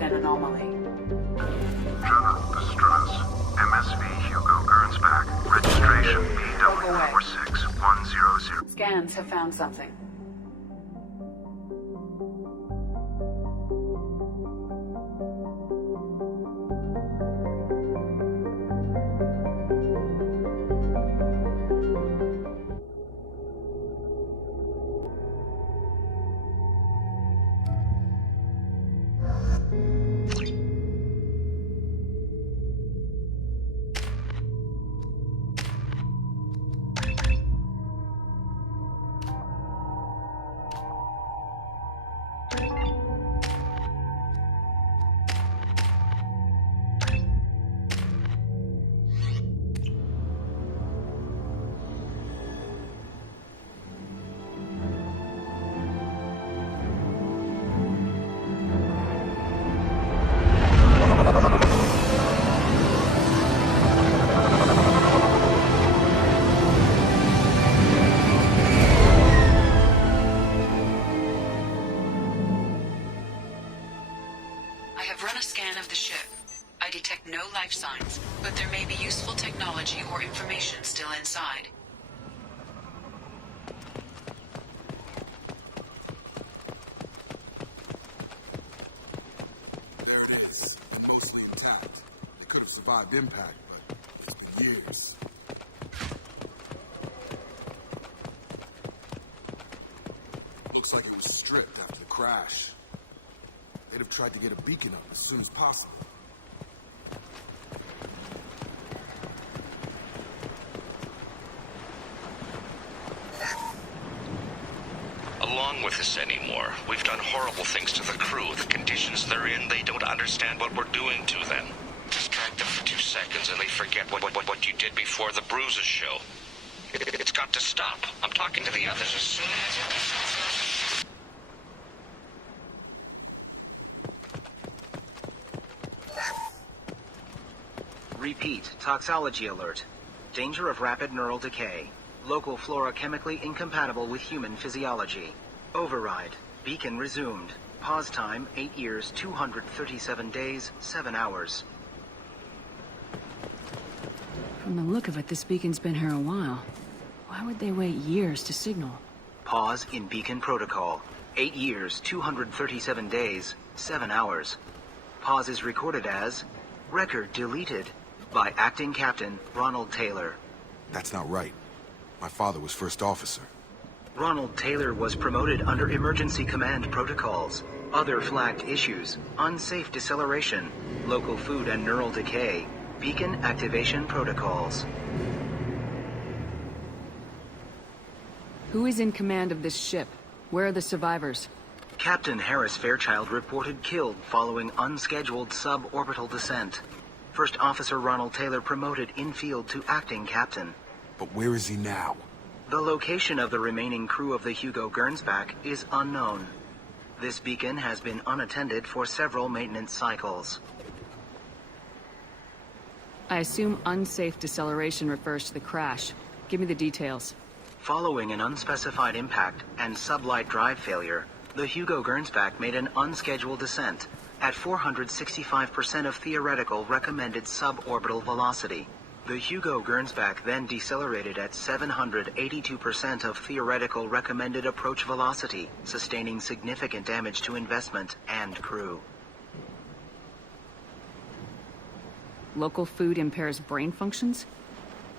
detected an anomaly. General distress. MSV Hugo Gernsback. Registration BW46100. Scans have found something. I have run a scan of the ship. I detect no life signs, but there may be useful technology or information still inside. There it is. Mostly intact. It could have survived impact, but it's been years. Looks like it was stripped after the crash. They'd have tried to get a beacon up as soon as possible. Along with this anymore. We've done horrible things to the crew. The conditions they're in, they don't understand what we're doing to them. Distract them for 2 seconds and they forget what you did before the bruises show. It's got to stop. I'm talking to the others as soon as... Repeat, toxology alert. Danger of rapid neural decay. Local flora chemically incompatible with human physiology. Override. Beacon resumed. Pause time 8 years, 237 days, 7 hours. From the look of it, this beacon's been here a while. Why would they wait years to signal? Pause in beacon protocol. 8 years, 237 days, 7 hours. Pause is recorded as record deleted by acting captain Ronald Taylor. That's not right. My father was first officer. Ronald Taylor was promoted under emergency command protocols. Other flagged issues: unsafe deceleration, local food and neural decay, beacon activation protocols. Who is in command of this ship? Where are the survivors? Captain Harris Fairchild reported killed following unscheduled suborbital descent. First Officer Ronald Taylor promoted in-field to acting captain. But where is he now? The location of the remaining crew of the Hugo Gernsback is unknown. This beacon has been unattended for several maintenance cycles. I assume unsafe deceleration refers to the crash. Give me the details. Following an unspecified impact and sublight drive failure, the Hugo Gernsback made an unscheduled descent at 465% of theoretical recommended suborbital velocity. The Hugo Gernsback then decelerated at 782% of theoretical recommended approach velocity, sustaining significant damage to investment and crew. Local food impairs brain functions?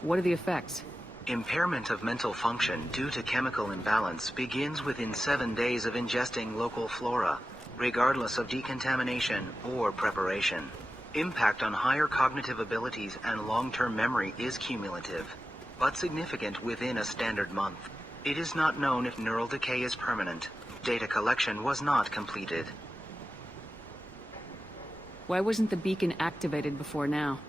What are the effects? Impairment of mental function due to chemical imbalance begins within 7 days of ingesting local flora, regardless of decontamination or preparation. Impact on higher cognitive abilities and long-term memory is cumulative, but significant within a standard month. It is not known if neural decay is permanent. Data collection was not completed. Why wasn't the beacon activated before now?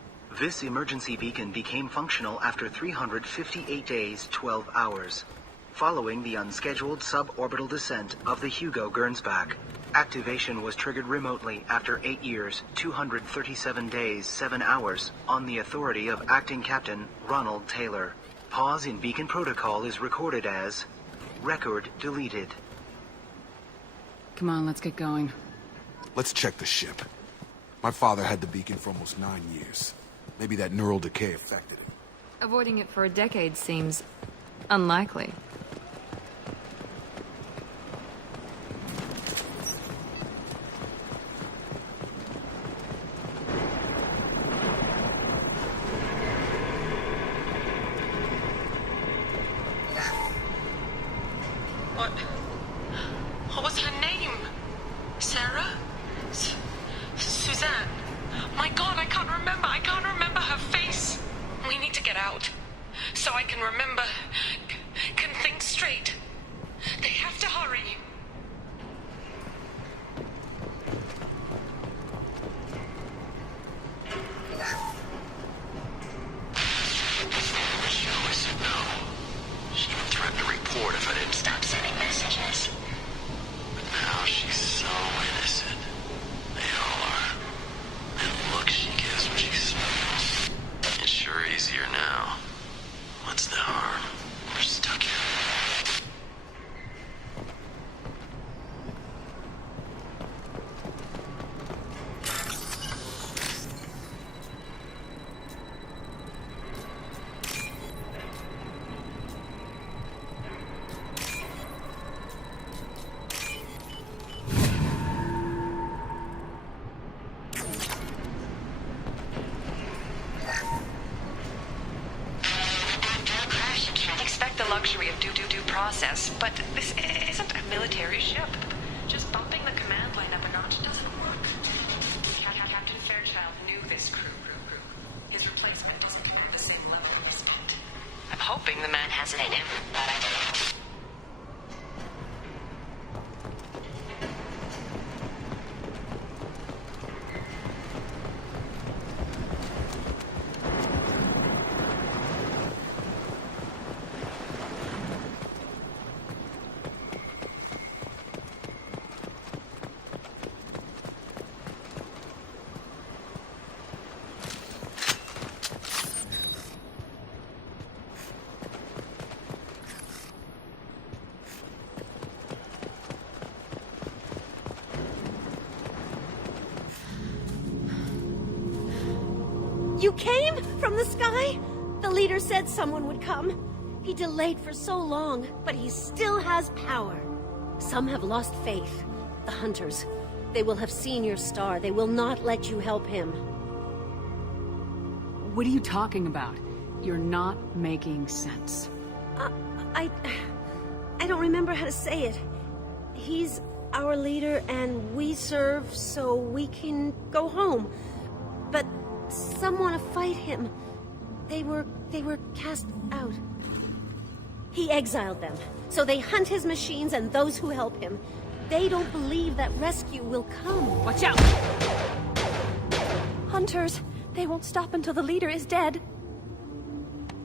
This emergency beacon became functional after 358 days, 12 hours, following the unscheduled suborbital descent of the Hugo Gernsback. Activation was triggered remotely after 8 years, 237 days, 7 hours, on the authority of Acting Captain Ronald Taylor. Pause in beacon protocol is recorded as record deleted. Come on, let's get going. Let's check the ship. My father had the beacon for almost 9 years. Maybe that neural decay affected him. Avoiding it for a decade seems unlikely. What was her name? Sarah? Suzanne? My God, I can't remember. I can't remember her face. We need to get out. So I can remember, can think straight. They have to hurry. She even threatened to report if I didn't stop sending messages. But now she's so innocent. They all are. And look she gives when she smiles. It's sure easier now. What's the harm? We're stuck here. Luxury of due process, but this isn't a military ship. Just bumping the command line up a notch doesn't work. Captain Fairchild knew this crew. His replacement doesn't command the same level of respect. I'm hoping the man has it in him. You came from the sky? The leader said someone would come. He delayed for so long, but he still has power. Some have lost faith. The hunters. They will have seen your star. They will not let you help him. What are you talking about? You're not making sense. I don't remember how to say it. He's our leader and we serve so we can go home. But some want to fight him. They were cast out. He exiled them, so they hunt his machines and those who help him. They don't believe that rescue will come. Watch out! Hunters, they won't stop until the leader is dead.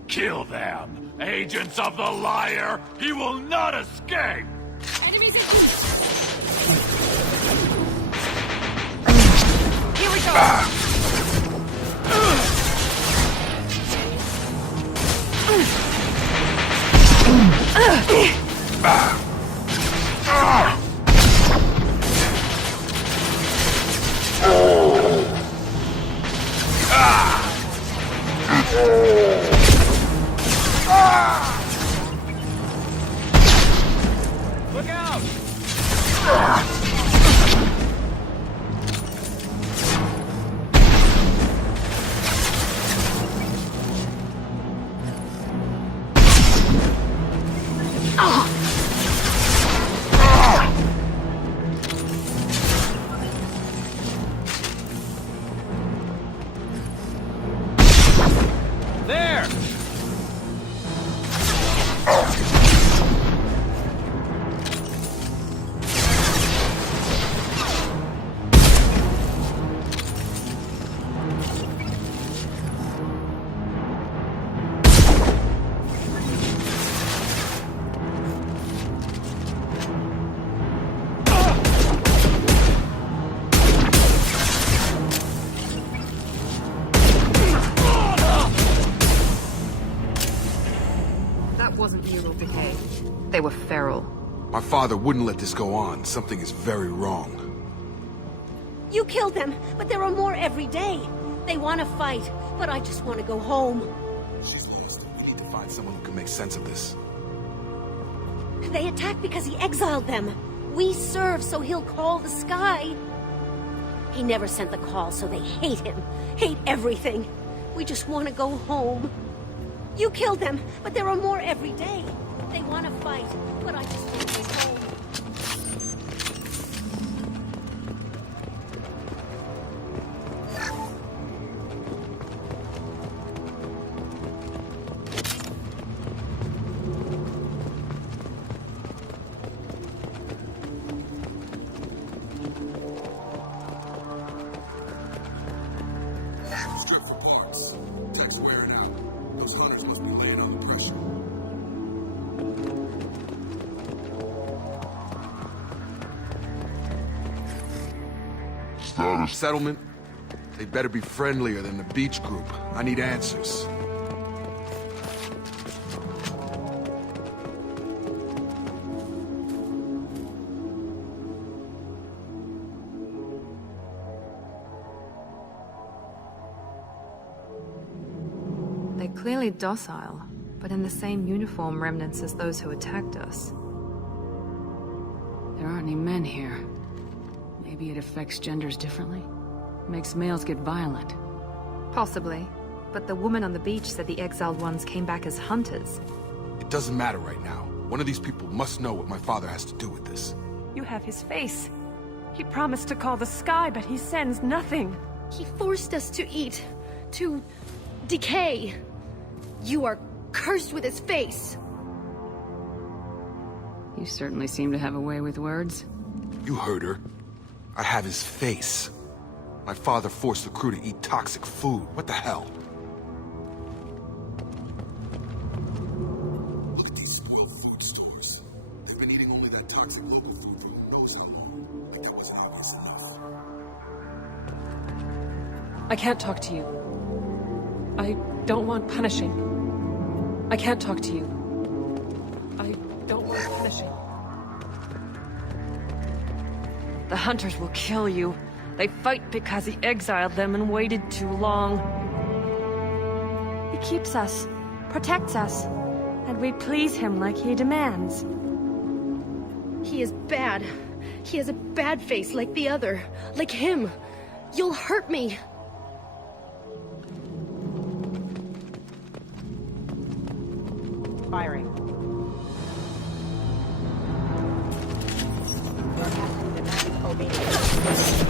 Kill them! Agents of the liar! He will not escape! Enemies in view! Here we go! Look out! There! Wasn't neural decay. They were feral. My father wouldn't let this go on. Something is very wrong. You killed them, but there are more every day. They want to fight, but I just want to go home. She's lost. We need to find someone who can make sense of this. They attacked because he exiled them. We serve, so he'll call the sky. He never sent the call, so they hate him. Hate everything. We just want to go home. You killed them, but there are more every day. They want to fight, but I just want to go home. Strip for parts. Tech's wearing out. Those hunters must be laying under pressure. Settlement? They better be friendlier than the beach group. I need answers. They're clearly docile, but in the same uniform remnants as those who attacked us. There aren't any men here. Maybe it affects genders differently? Makes males get violent. Possibly. But the woman on the beach said the exiled ones came back as hunters. It doesn't matter right now. One of these people must know what my father has to do with this. You have his face. He promised to call the sky, but he sends nothing. He forced us to eat, to decay. You are cursed with his face. You certainly seem to have a way with words. You heard her. I have his face. My father forced the crew to eat toxic food. What the hell? Look at these spoiled food stores. They've been eating only that toxic local food for who knows how long. I think that wasn't obvious enough. I can't talk to you. I don't want punishing. I can't talk to you. I don't want punishing. The hunters will kill you. They fight because he exiled them and waited too long. He keeps us, protects us, and we please him like he demands. He is bad. He has a bad face like the other. Like him. You'll hurt me. Firing. Your captain demands obedience.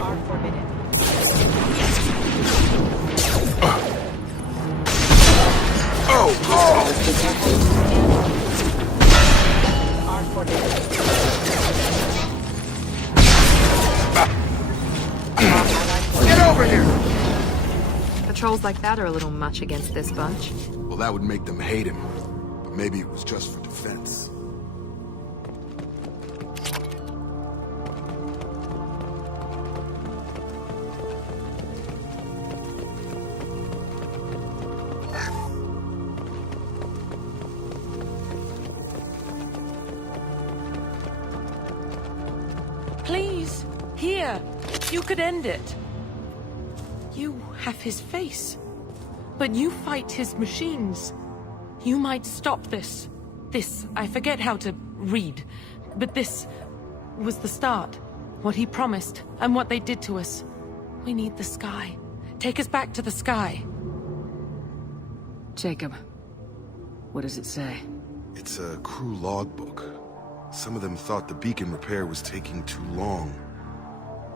Are forbidden. Are forbidden. Get over here! Patrols like that are a little much against this bunch. Well, that would make them hate him. But maybe it was just for defense. Please, here. You could end it. You have his face. But you fight his machines. You might stop this. This, I forget how to read. But this was the start. What he promised, and what they did to us. We need the sky. Take us back to the sky. Jacob, what does it say? It's a crew logbook. Some of them thought the beacon repair was taking too long.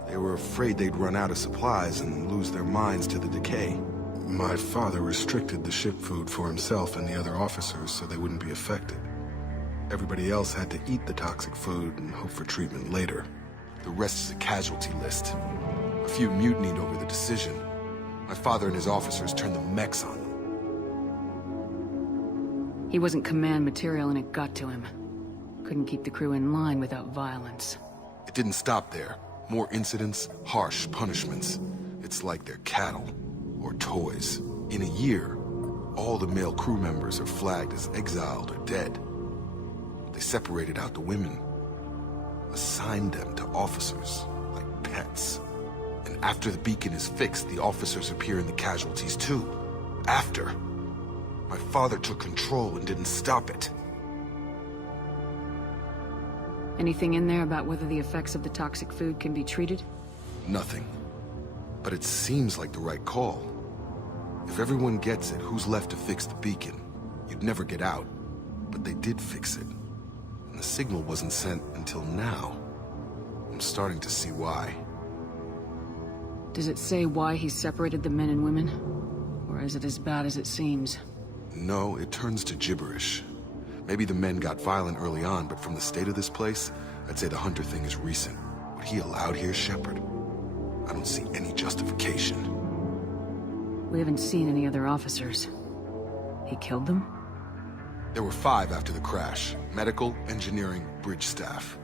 They were afraid they'd run out of supplies and lose their minds to the decay. My father restricted the ship food for himself and the other officers so they wouldn't be affected. Everybody else had to eat the toxic food and hope for treatment later. The rest is a casualty list. A few mutinied over the decision. My father and his officers turned the mechs on them. He wasn't command material and it got to him. Couldn't keep the crew in line without violence. It didn't stop there. More incidents, harsh punishments. It's like they're cattle. Or toys. In a year, all the male crew members are flagged as exiled or dead. They separated out the women. Assigned them to officers, like pets. And After the beacon is fixed, the officers appear in the casualties too. After. My father took control and didn't stop it. Anything in there about whether the effects of the toxic food can be treated? Nothing. But it seems like the right call. If everyone gets it, who's left to fix the beacon? You'd never get out. But they did fix it. And the signal wasn't sent until now. I'm starting to see why. Does it say why he separated the men and women? Or is it as bad as it seems? No, it turns to gibberish. Maybe the men got violent early on, but from the state of this place, I'd say the Hunter thing is recent. What he allowed here, Shepard? I don't see any justification. We haven't seen any other officers. He killed them? There were 5 after the crash. Medical, engineering, bridge staff.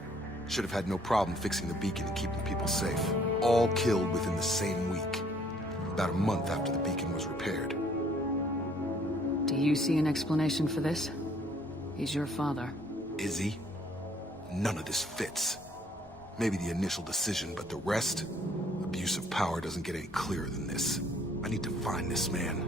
Should have had no problem fixing the beacon and keeping people safe. All killed within the same week. About a month after the beacon was repaired. Do you see an explanation for this? He's your father. Is he? None of this fits. Maybe the initial decision, but the rest? Abuse of power doesn't get any clearer than this. I need to find this man.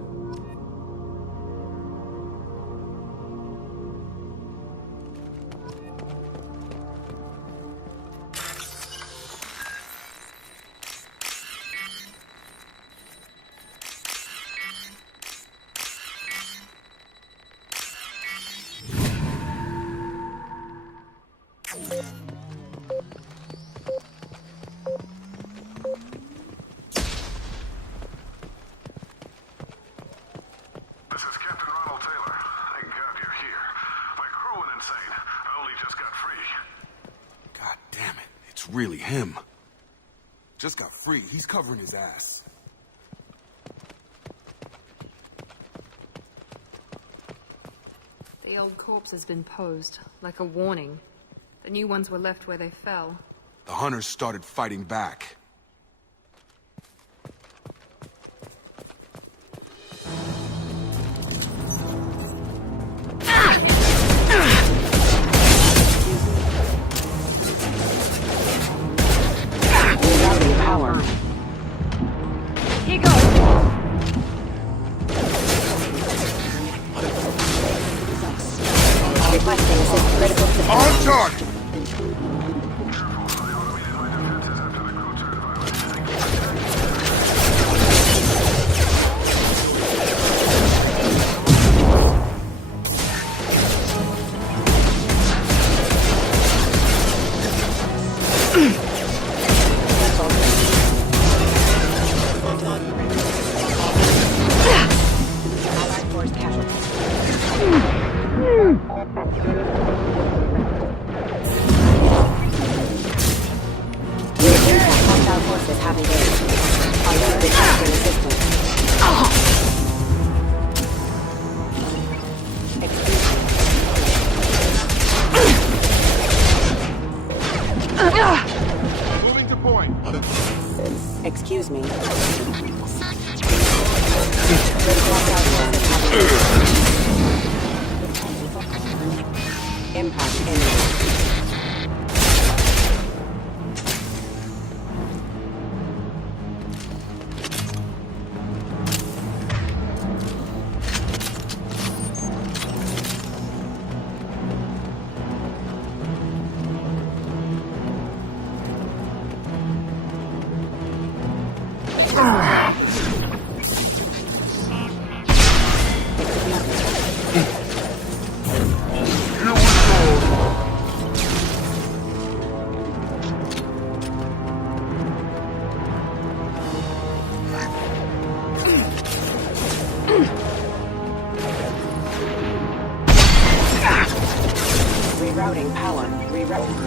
Really him. Just got free. He's covering his ass. The old corpse has been posed, like a warning. The new ones were left where they fell. The hunters started fighting back. On target! Excuse me. Impact imminent. Rerouting power. Rerouting.